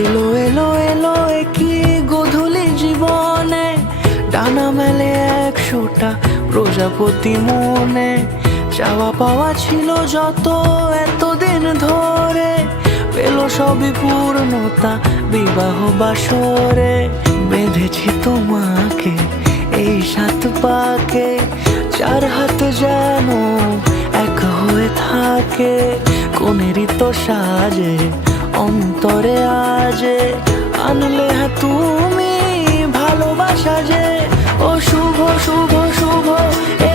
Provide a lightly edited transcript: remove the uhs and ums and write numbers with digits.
এলো এলো এলো কি গধূলি জীবনে, ডানা মেলে 100টা প্রজাপতি মনে। চাওয়া পাওয়া ছিল যত এতদিন ধরে, পেলো সবই পূর্ণতা বিবাহ বাসরে। বেঁধেছি তোমাকে এই 7 পাকে, 4 হাত যেন এক হয়ে থাকে। কোনেরই তো সাজে অন্তরে আজে, আনলে হ্যাঁ তুমি ভালোবাসা যে। ও শুভ শুভ শুভ এ